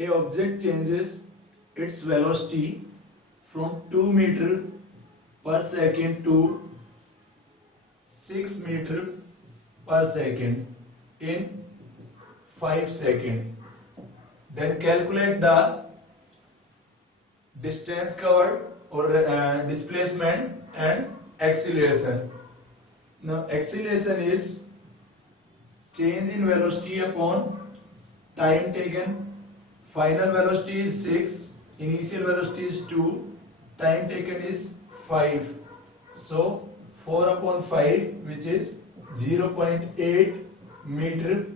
a object changes its velocity from 2 meter per second to 6 meter per second in 5 seconds. Then calculate the distance covered or displacement and acceleration. Now acceleration is change in velocity upon time taken. Final velocity is 6, initial velocity is 2, time taken is 5. So 4 upon 5, which is 0.8 meter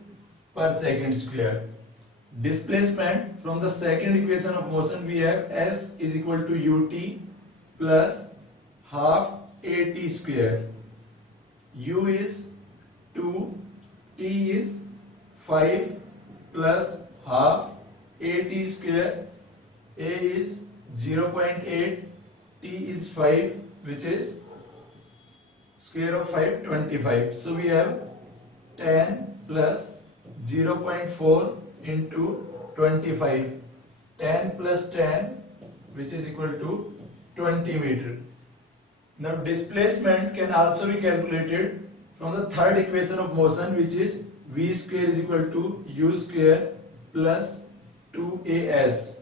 per second square. Displacement, from the second equation of motion we have S is equal to ut plus half at square. U is 2, t is 5 plus half at square. A is 0.8, t is 5, which is square of 5, 25. So we have 10 plus 0.4 into 25. 10 plus 10, which is equal to 20 meter. Now displacement can also be calculated from the third equation of motion, which is v square is equal to u square plus 2as.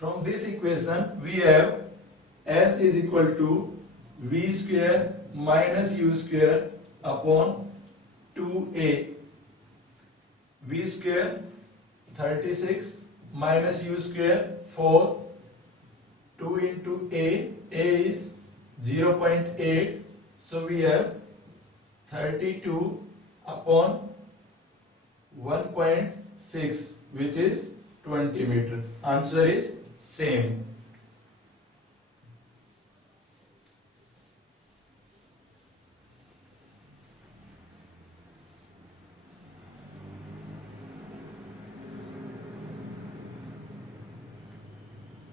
From this equation we have s is equal to v square minus u square upon 2a. V square 36 minus u square 4, 2 into a is 0.8, so we have 32 upon 1.6, which is 20 meter. Answer is same.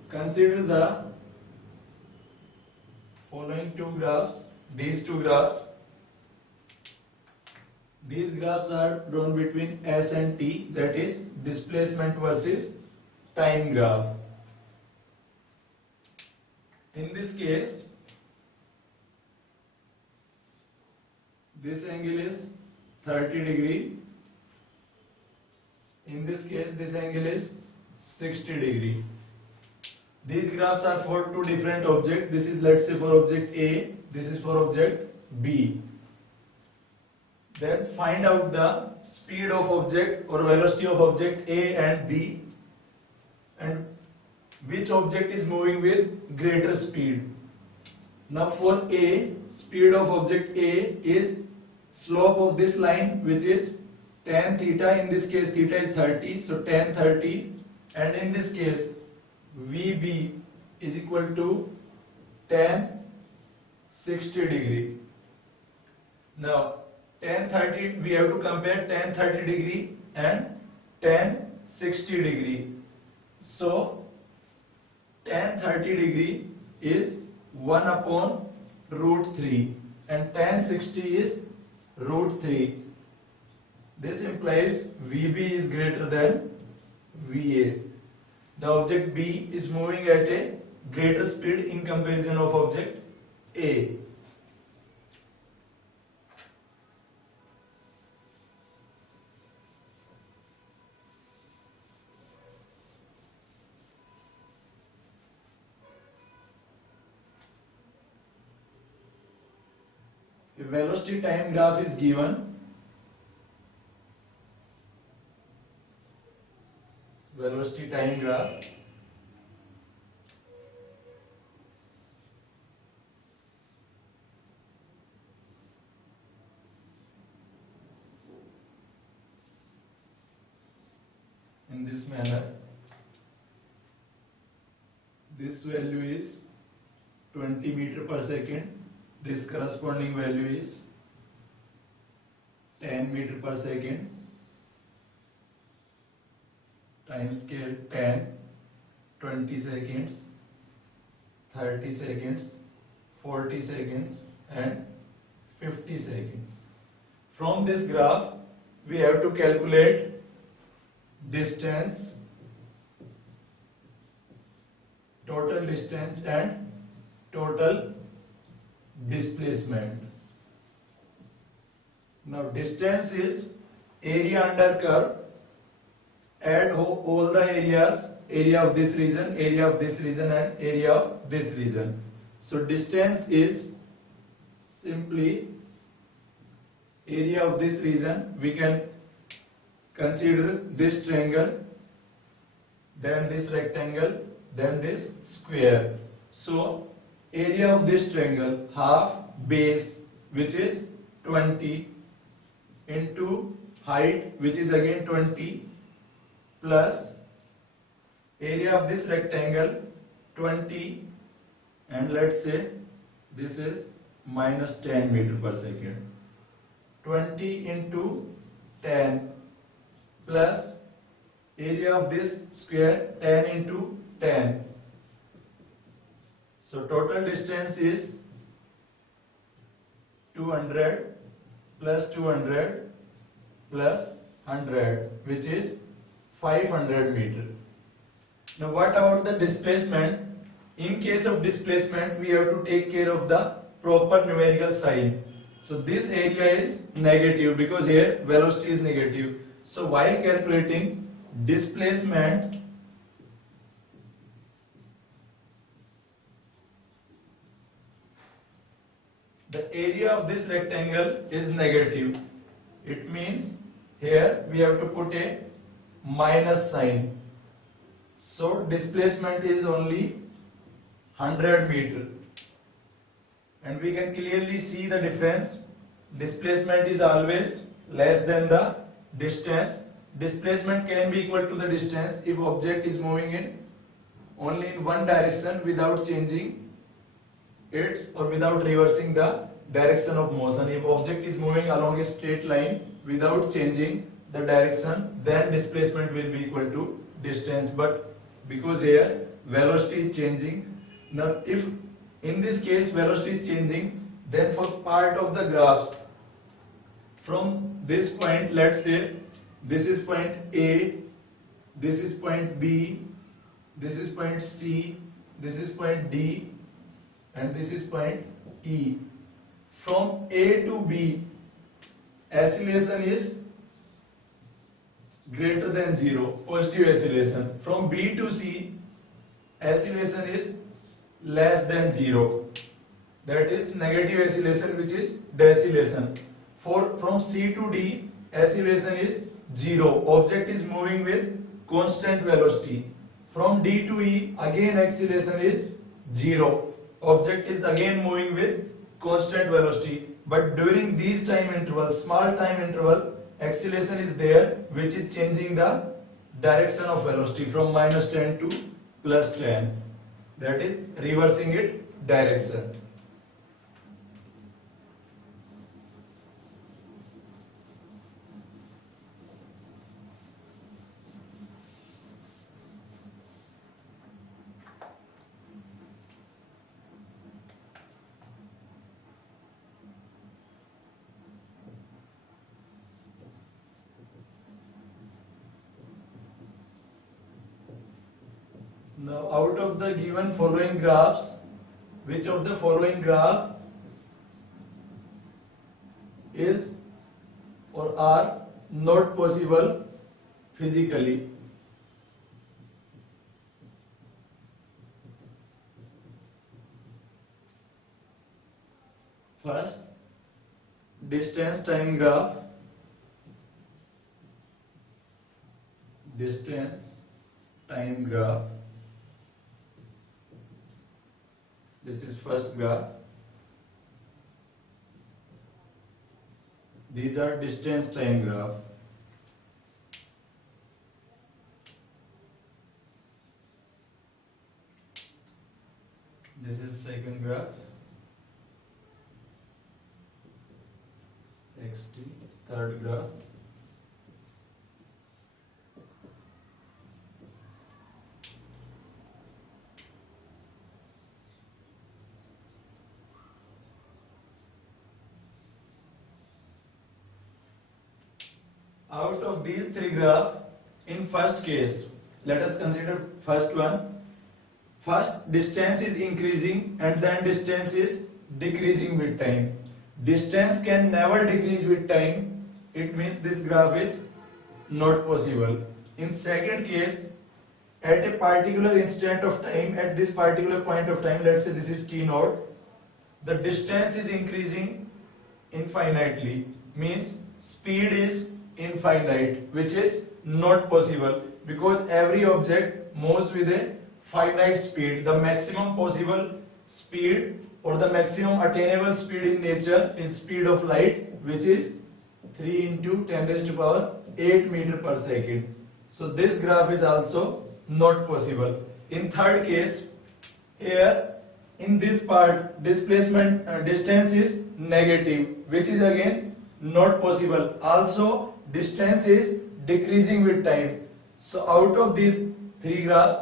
Consider the following two graphs. These two graphs. These graphs are drawn between S and T, that is displacement versus time graph. In this case, this angle is 30 degree. In this case, this angle is 60 degree. These graphs are for two different objects. This is, let's say, for object A, this is for object B. Then find out the speed of object or velocity of object A and B, and which object is moving with greater speed. Now for A, speed of object A is slope of this line, which is tan theta. In this case theta is 30, so tan 30, and in this case VB is equal to tan 60 degree. Now tan 30, we have to compare tan 30 degree and tan 60 degree. So tan 30 degree is 1 upon root 3 and tan 60 is root 3. This implies VB is greater than VA. The object B is moving at a greater speed in comparison of object A. A velocity time graph is given. Velocity time graph. In this manner, this value is 20 meter per second. This corresponding value is 10 meter per second. Time scale 10, 20 seconds, 30 seconds, 40 seconds and 50 seconds. From this graph we have to calculate distance total distance and total displacement. Now distance is area under curve. Add all the areas, area of this region, area of this region and area of this region. So distance is simply area of this region. We can consider this triangle, then this rectangle, then this square. So area of this triangle, half base, which is 20, into height, which is again 20, plus area of this rectangle 20, and let's say this is minus 10 meter per second. 20 into 10 plus area of this square 10 into 10. So total distance is 200 plus 200 plus 100, which is 500 meter. Now what about the displacement? In case of displacement, we have to take care of the proper numerical sign. So this area is negative because here velocity is negative. So while calculating displacement, the area of this rectangle is negative. It means here we have to put a minus sign. So displacement is only 100 meter. And we can clearly see the difference. Displacement is always less than the distance. Displacement can be equal to the distance if object is moving in only in one direction without changing its or without reversing the direction of motion. If object is moving along a straight line without changing the direction, then displacement will be equal to distance. But because here velocity is changing, now if in this case velocity is changing, then for part of the graphs from this point, let's say this is point A, this is point B, this is point C, this is point D, and this is point E. From A to B, acceleration is greater than 0, positive acceleration. From B to C, acceleration is less than 0, that is negative acceleration, which is deceleration. From C to D, acceleration is 0, object is moving with constant velocity. From D to E, again acceleration is 0, object is again moving with constant velocity. But during these time intervals, small time interval, acceleration is there, which is changing the direction of velocity from minus 10 to plus 10, that is reversing its direction. Now out of the given following graphs, which of the following graph is or are not possible physically? First, distance time graph. Distance time graph. This is first graph. These are distance time graph. This is second graph. XT, third graph. Out of these three graphs, in first case, let us consider first one. First distance is increasing and then distance is decreasing with time. Distance can never decrease with time. It means this graph is not possible. In second case, at a particular instant of time, at this particular point of time, let's say this is t naught, the distance is increasing infinitely, means speed is infinite, which is not possible because every object moves with a finite speed. The maximum possible speed or the maximum attainable speed in nature is speed of light, which is 3 into 10 raised to power 8 meter per second. So this graph is also not possible. In third case, here in this part displacement distance is negative, which is again not possible. Also distance is decreasing with time. So out of these three graphs,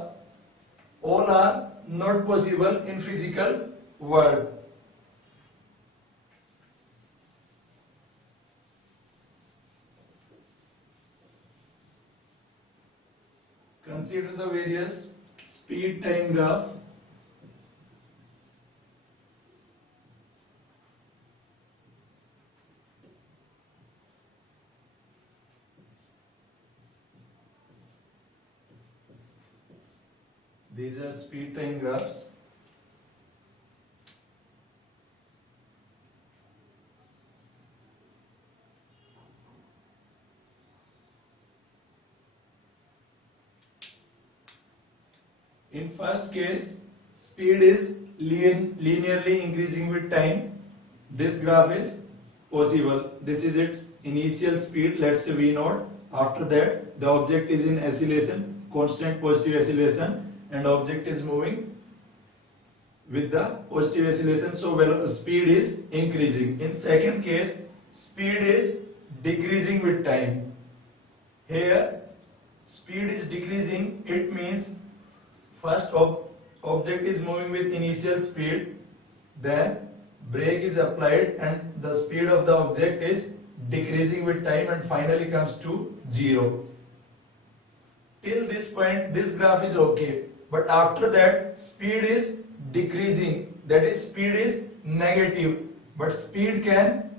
all are not possible in physical world. Consider the various speed time graph. These are speed time graphs. In first case, speed is linearly increasing with time. This graph is possible. This is its initial speed, let's say v naught. After that, the object is in oscillation, constant positive oscillation, and object is moving with the positive oscillation, so speed is increasing. In second case, speed is decreasing with time. Here, speed is decreasing, it means first object is moving with initial speed, then brake is applied and the speed of the object is decreasing with time and finally comes to 0. Till this point this graph is okay, but after that speed is decreasing, that is speed is negative, but speed can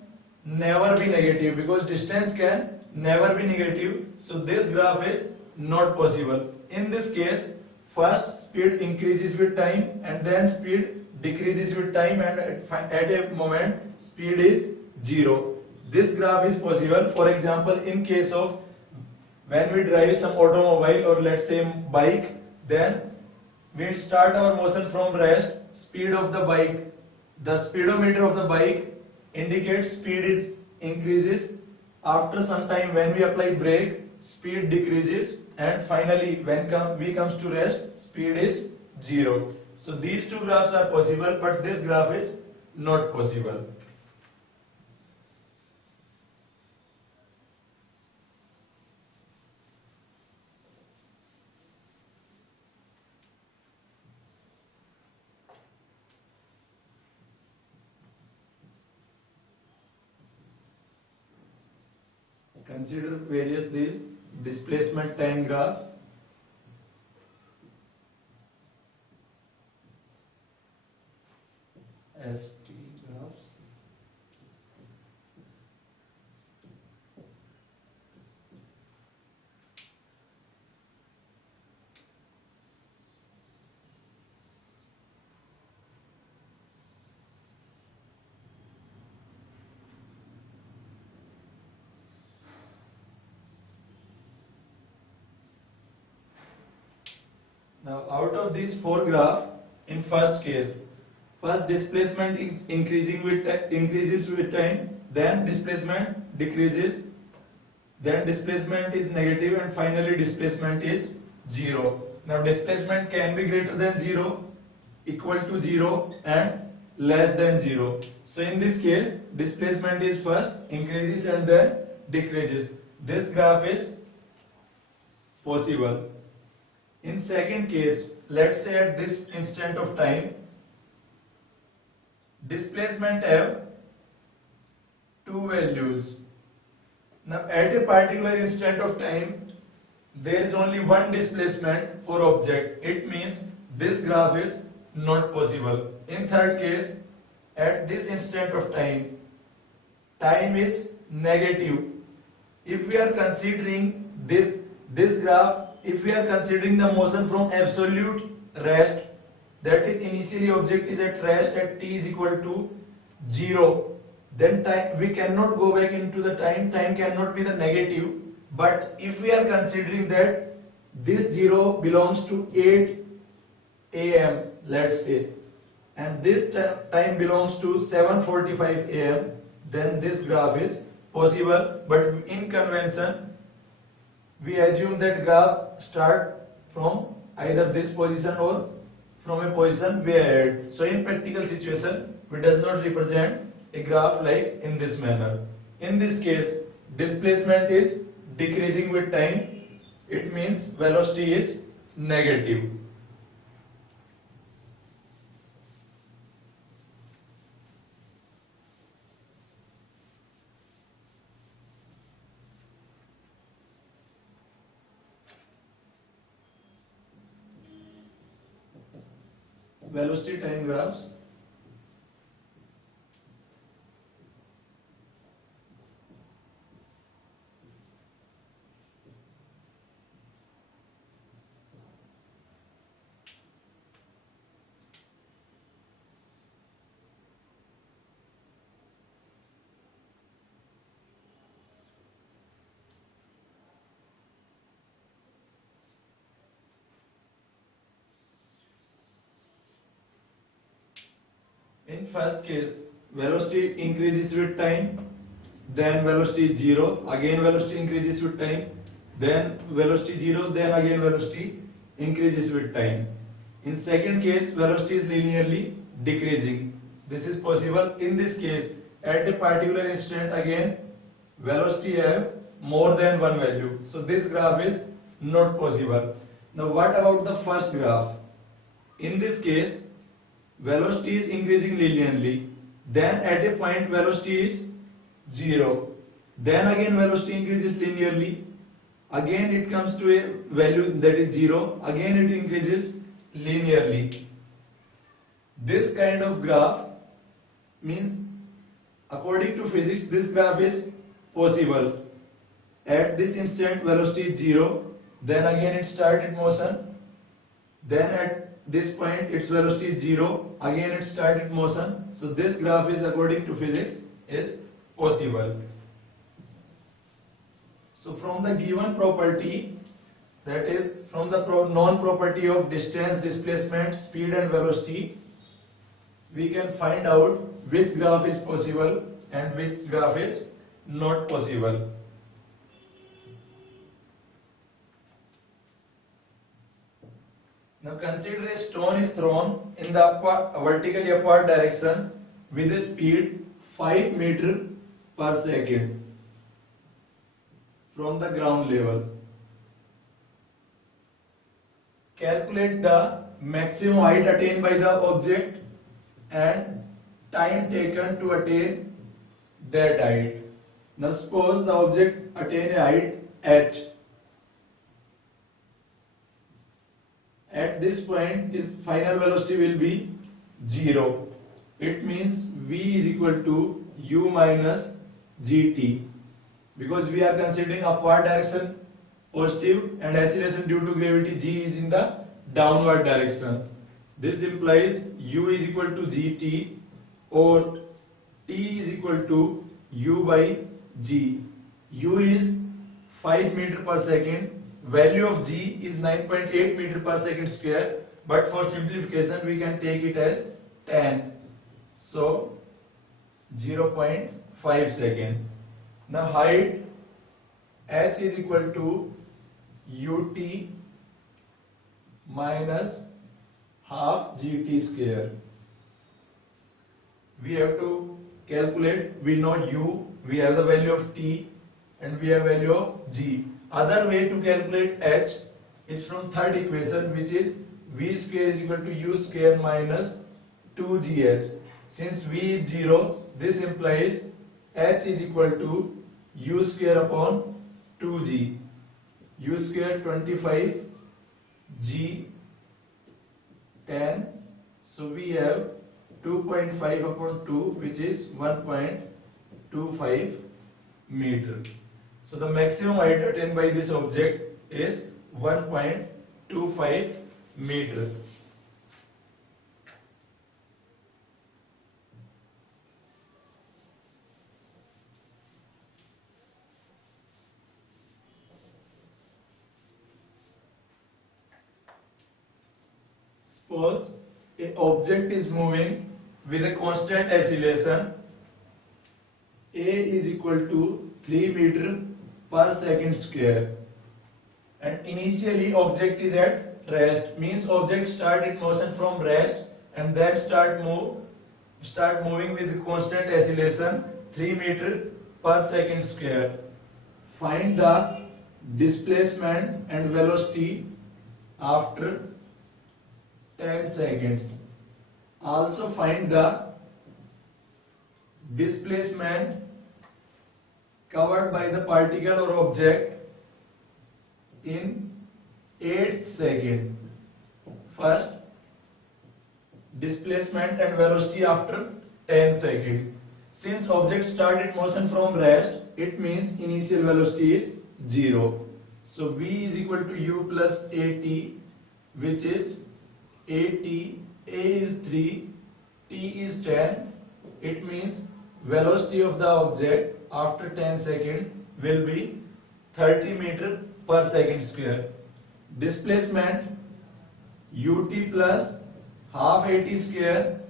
never be negative because distance can never be negative, so this graph is not possible. In this case, first speed increases with time and then speed decreases with time, and at a moment speed is 0. This graph is possible. For example, in case of when we drive some automobile or let's say bike, then we start our motion from rest. Speed of the bike, the speedometer of the bike indicates speed is increases. After some time when we apply brake, speed decreases, and finally when we comes to rest, speed is 0. So these two graphs are possible, but this graph is not possible. Consider various these displacement time graph. ST graphs. Now out of these four graphs, in first case, first displacement is increases with time, then displacement decreases, then displacement is negative, and finally displacement is 0. Now displacement can be greater than 0, equal to 0, and less than 0. So in this case, displacement is first increases and then decreases. This graph is possible. In second case, let's say at this instant of time, displacement have two values. Now at a particular instant of time, there is only one displacement for object. It means this graph is not possible. In third case, at this instant of time, time is negative. If we are considering this graph, if we are considering the motion from absolute rest, that is initially object is at rest at t is equal to 0, then time, we cannot go back into the time cannot be the negative. But if we are considering that this 0 belongs to 8 am, let's say, and this time belongs to 7:45 am, then this graph is possible. But in convention, we assume that graph start from either this position or from a position way ahead. So in practical situation, we does not represent a graph like in this manner. In this case, displacement is decreasing with time. It means velocity is negative. Velocity time graphs. In first case, velocity increases with time, then velocity is 0, again velocity increases with time, then velocity 0, then again velocity increases with time. In second case, velocity is linearly decreasing. This is possible. In this case, at a particular instant, again velocity have more than one value. So this graph is not possible. Now what about the first graph? In this case, velocity is increasing linearly, then at a point velocity is 0, then again velocity increases linearly, again it comes to a value that is 0, again it increases linearly. This kind of graph means, according to physics, this graph is possible. At this instant velocity is 0, then again it started motion, then at this point its velocity is 0, again it started motion. So this graph is, according to physics, is possible. So from the given property, that is from the known property of distance, displacement, speed and velocity, we can find out which graph is possible and which graph is not possible. Now consider a stone is thrown in the vertically upward direction with a speed 5 meters per second from the ground level. Calculate the maximum height attained by the object and time taken to attain that height. Now suppose the object attain a height h. At this point, its final velocity will be 0. It means v is equal to u minus gt, because we are considering upward direction positive and acceleration due to gravity g is in the downward direction. This implies u is equal to gt or t is equal to u by g. U is 5 meters per second. Value of g is 9.8 meters per second square, but for simplification we can take it as 10. So 0.5 second. Now height h is equal to ut minus half gt square. We have to calculate, we know u, we have the value of t and we have value of g. Other way to calculate h is from third equation, which is v square is equal to u square minus 2gh. Since v is 0, this implies h is equal to u square upon 2g. U square 25 g 10. So we have 2.5 upon 2, which is 1.25 meter. So the maximum height attained by this object is 1.25 meter. Suppose an object is moving with a constant acceleration. A is equal to 3 meter per second square, and initially object is at rest, means object start its motion from rest and then start moving with constant acceleration 3 meter per second square. Find the displacement and velocity after 10 seconds. Also find the displacement covered by the particle or object in 8 seconds. First, displacement and velocity after 10 seconds. Since object started motion from rest, it means initial velocity is 0. So v is equal to u plus at, which is at, a is 3, t is 10. It means velocity of the object after 10 seconds will be 30 meter per second square. Displacement ut plus half at square,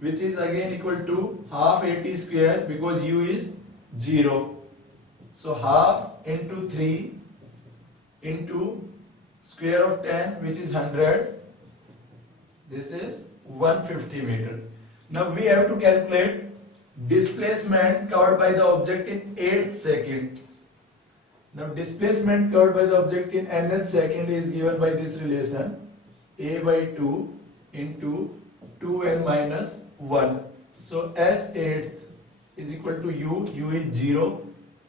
which is again equal to half at square because u is 0. So half into 3 into square of 10, which is 100. This is 150 meter. Now we have to calculate displacement covered by the object in 8 seconds. Now displacement covered by the object in nth second is given by this relation a by 2 into 2n minus 1. So s8 is equal to u is 0,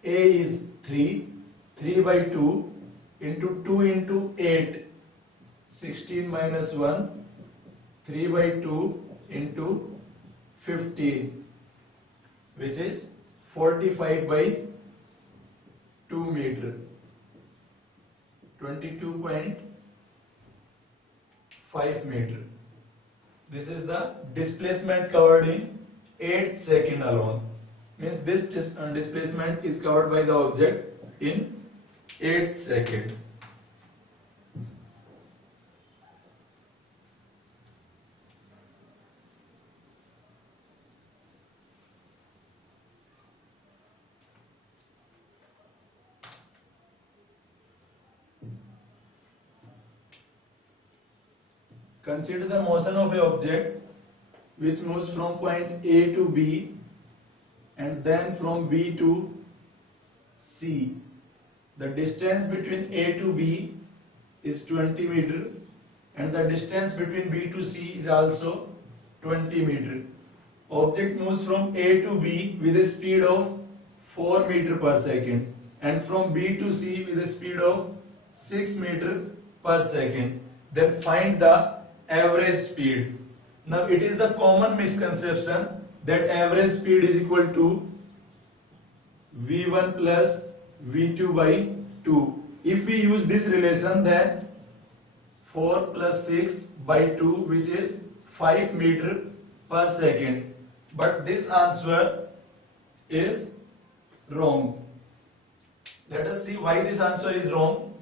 a is 3 by 2 into 2 into 8, 16 minus 1, 3 by 2 into 15, which is 45 by 2 meter, 22.5 meter. This is the displacement covered in 8 seconds alone. Means this displacement is covered by the object in 8 seconds. Consider the motion of an object which moves from point A to B and then from B to C. The distance between A to B is 20 meter and the distance between B to C is also 20 meter. Object moves from A to B with a speed of 4 meter per second and from B to C with a speed of 6 meter per second. Then find the average speed. Now it is the common misconception that average speed is equal to v1 plus v2 by 2. If we use this relation, then 4 plus 6 by 2, which is 5 meter per second. But this answer is wrong. Let us see why this answer is wrong.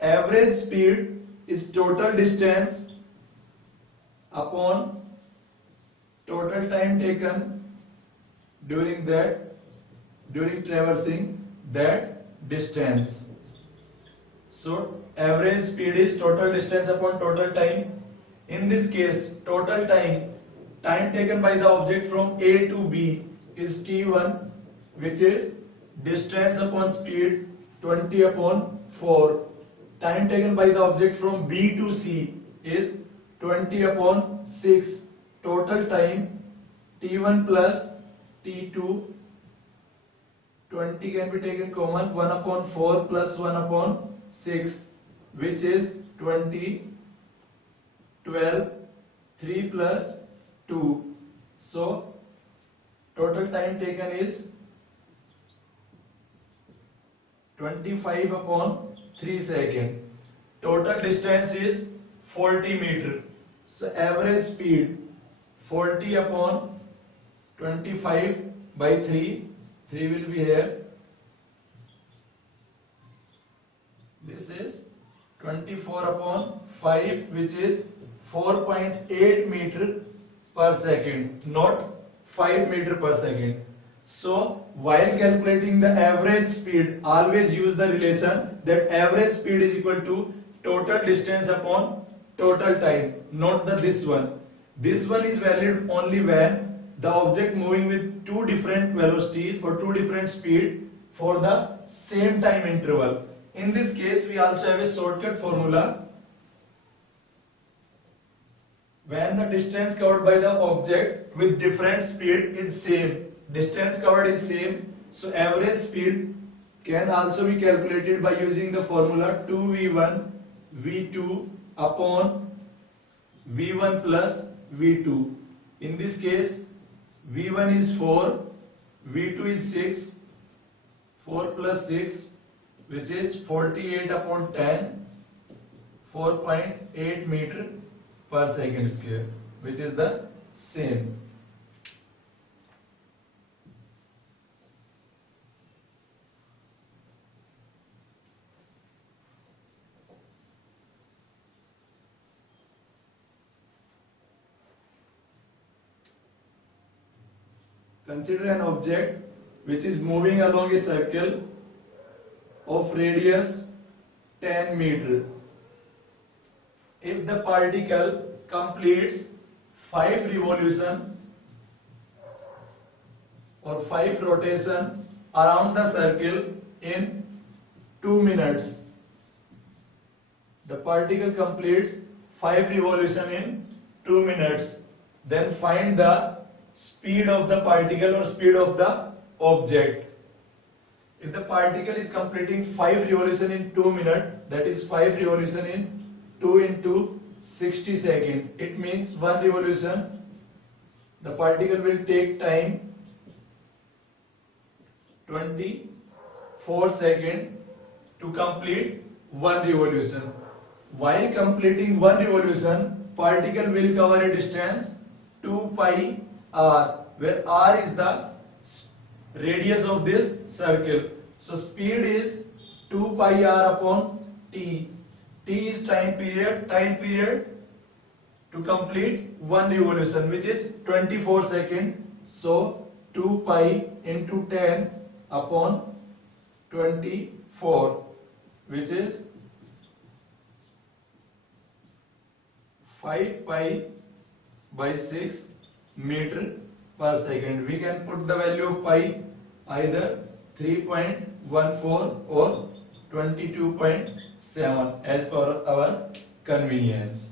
Average speed is total distance upon total time taken during traversing that distance. So average speed is total distance upon total time. In this case, total time taken by the object from A to B is t1, which is distance upon speed 20 upon 4. Time taken by the object from B to C is 20 upon 6. Total time t1 plus t2, 20 can be taken common, 1 upon 4 plus 1 upon 6, which is 22 12, 3 plus 2. So total time taken is 25 upon 3 seconds. Total distance is 40 meter. So average speed 40 upon 25 by 3. 3 will be here. This is 24 upon 5, which is 4.8 meter per second, not 5 meter per second. So while calculating the average speed, always use the relation that average speed is equal to total distance upon total time, not this one. This one is valid only when the object moving with two different velocities or two different speed for the same time interval. In this case, we also have a shortcut formula. When the distance covered by the object with different speed is same, distance covered is same, so average speed can also be calculated by using the formula 2v1 v2 upon v1 plus v2. In this case, v1 is 4, v2 is 6, 4 plus 6, which is 48 upon 10, 4.8 meter per second square, which is the same. Consider an object which is moving along a circle of radius 10 meter. If the particle completes 5 revolutions or 5 rotations around the circle in 2 minutes, the particle completes 5 revolutions in 2 minutes, then find the speed of the particle or speed of the object. If the particle is completing 5 revolutions in 2 minutes, that is 5 revolutions in 2 into 60 seconds. It means 1 revolution, the particle will take time 24 seconds to complete 1 revolution. While completing 1 revolution, particle will cover a distance 2 pi r, where r is the radius of this circle. So speed is 2 pi r upon t. T is time period to complete 1 revolution, which is 24 seconds. So 2 pi into 10 upon 24, which is 5 pi by 6 meter per second. We can put the value of pi either 3.14 or 22.7 as per our convenience.